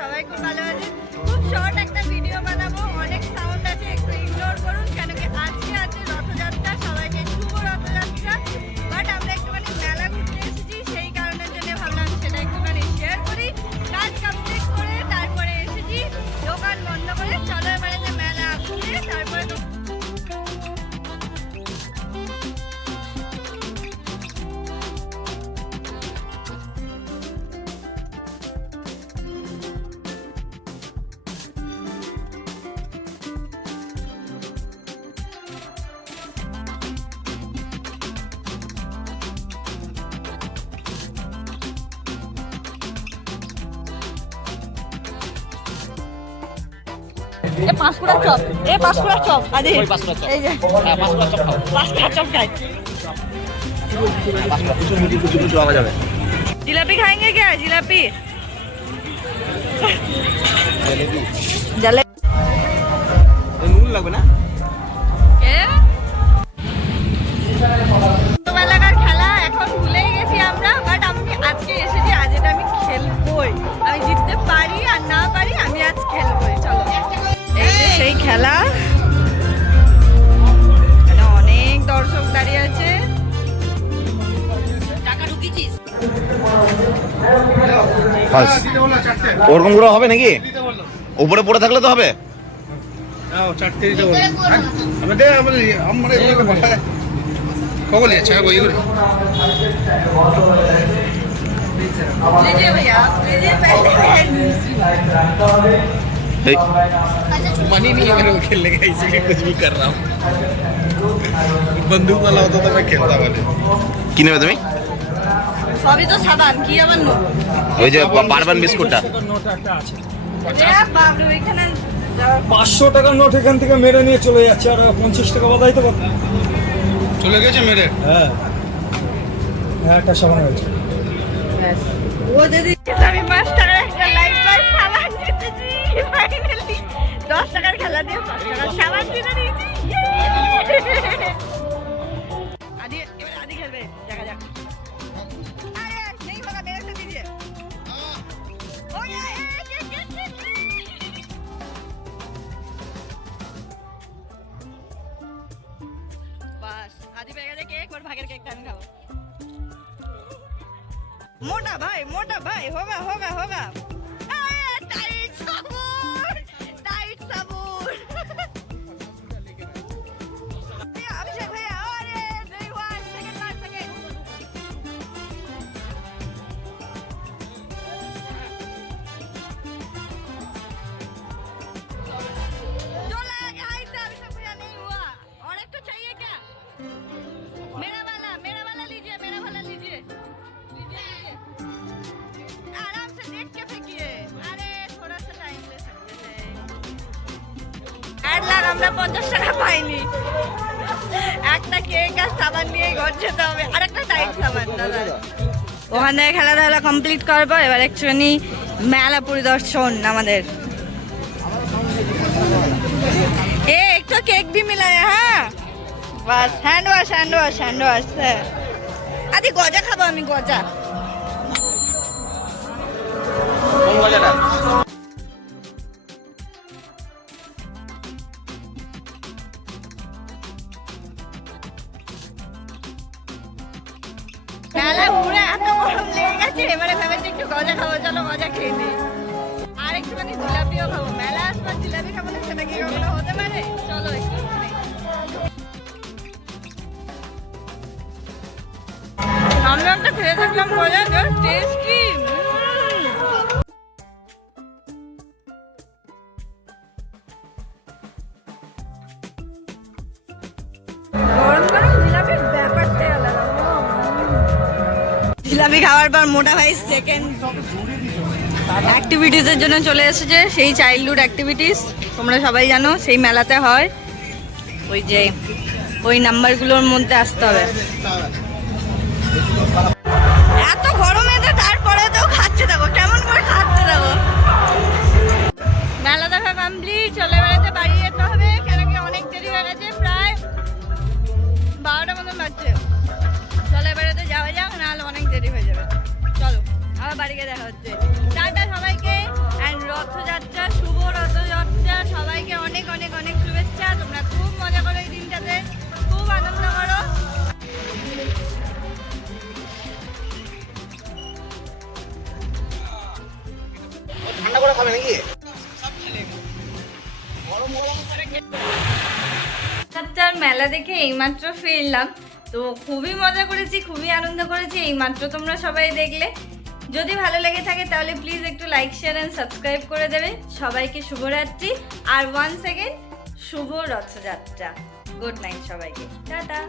সবাই খুব ভালো আছে। খুব শর্ট একটা ভিডিও বানাবো, অনেক সাউন্ড আছে, একটু ইগনোর করুন। কেন কি আজকে আছে রথযাত্রা, সবাইকে শুভ রথযাত্রা। বাট আমরা একটুখানি মেলা ঘুরতে এসেছি, সেই কারণের জন্য ভাবলাম সেটা একটুখানি শেয়ার করি। কাজ কমপ্লিট করে তারপরে এসেছি, দোকান বন্ধ করে চলো এবারে যে মেলা ঘুরে তারপরে পাঁশকুড়ার চপ, পাঁশকুড়ার চপ আদি এই যে পাঁশকুড়ার চপ খাই। जिलापी खाएंगे क्या? जिलापी নুন লাগবে না? ছোটবেলাকার খেলা এখন ভুলেই গেছি আমরা। বাট আমি আজকে এসেছি, আজ এটা আমি খেলবই। আমি জিততে পারি আর না পারি, আমি আজ খেলবই। চলো এই যে সেই খেলা, অনেক দর্শক দাঁড়িয়ে আছে। ওরকম করে হবে নাকি? উপরে পড়ে থাকলে তো হবে। मनी नहीं है मेरे को खेलने का, इसीलिए कुछ भी कर रहा हूँ। बंदूक वाला होता तो मैं खेलता वाले। কি নেবে তুমি? সবই তো সাবান, কি আবার নো? ওই যে বারবান বিস্কুটটা। নোট একটা আছে। বাপ রে, ওইখানে 500 টাকার নোট এখান থেকে মেরে নিয়ে চলে যাচ্ছে, আর 50 টাকা বাদাইতে পারত। চলে গেছে মেরে। হ্যাঁ হ্যাঁ, একটা সাবান হয়েছে। ও দিদি, আমি 5 টাকার একটা লাইফ বয় সাবান জিতেছি ফাইনালি। 10 টাকার খেলা দিয়ে 5 টাকার সাবান জিতে নিয়েছি। আদি এবার আদি খেলবে, দেখা যাক। আরে नहीं होगा, मेरे से दीजिए। हो गया, बस आदि पे गए केक और भागेर केक टाइम खाओ। मोटा भाई होगा होगा होगा। टाइट साबुन, टाइट साबुन। अभिषेक भैया, अरे नहीं हुआ, सेकंड लास्ट सेकंड। जो लगा हाई से अभिषेक भैया नहीं हुआ। और एक तो चाहिए क्या? मेरा वाला लीजिए, मेरा वाला लीजिए। आराम से देख के फेंकिए। अरे थोड़ा सा टाइम ले सकते थे। 8 লাখ আমরা 50 টাকা পাইনি। একটা কেক আর সাবান নিয়ে ঘর যেতে হবে, আর একটা টাইট সাবান দাদা। ওখানে খেলাধুলা কমপ্লিট করবো, এবার একটুখানি মেলা পরিদর্শন আমাদের। ए एक तो केक भी मिला है। हाँ बस हैंड वॉश है। आदि गजा खाबो, আমি गजा। কোন গজাটা? মেলা ঘুরে এত গরম লেগে গেছে, এবারে ভেবেছি একটু গজা খাবো। চলো গজা খেয়ে নিই, আর একটুখানি জিলাপিও খাবো। মেলা আসবার জিলাপি খাবো না, সেটা কি কখনো হতে পারে? চলো একটু সামনে একটা খেয়ে থাকলাম গজা, টেস্টি। গরম গরম জিলাপির ব্যাপারটাই আলাদা। জিলাপি খাওয়ার পর মোটা ভাই সেকেন্ড অ্যাক্টিভিটিসের জন্য চলে এসেছে, সেই চাইল্ডহুড অ্যাক্টিভিটিস তোমরা সবাই জানো সেই মেলাতে হয়। ওই যে ওই নাম্বারগুলোর মধ্যে আসতে হবে। এত গরমে তো তারপরে তো খাচ্ছে দেখো, কেমন করে খাচ্ছে দেখো। মেলা দেখা কমপ্লিট, চলে বেড়াতে বাড়ি যেতে হবে, কেন কি অনেক দেরি হয়ে গেছে, প্রায় 12টা মতন বাজছে। চলে বেড়াতে যাওয়া যাক, নাহলে অনেক দেরি হয়ে যাবে। চলো আবার বাড়ি গিয়ে দেখা হচ্ছে। টাটা সবাইকে, অ্যান্ড রথযাত্রা, শুভ রথযাত্রা, সবাইকে অনেক অনেক অনেক শুভেচ্ছা। তোমরা খুব মজা করো এই দিনটাতে, খুব আনন্দ করো। ঠান্ডা করে খাবে নাকি? রথযাত্রার মেলা দেখে এইমাত্র ফিরলাম, তো খুবই মজা করেছি, খুবই আনন্দ করেছি। এইমাত্র তোমরা সবাই দেখলে। যদি ভালো লেগে থাকে তাহলে প্লিজ একটু লাইক, শেয়ার অ্যান্ড সাবস্ক্রাইব করে দেবে। সবাইকে শুভরাত্রি, আর ওয়ান্স অ্যাগেন শুভ রথযাত্রা। গুড নাইট সবাইকে, টাটা।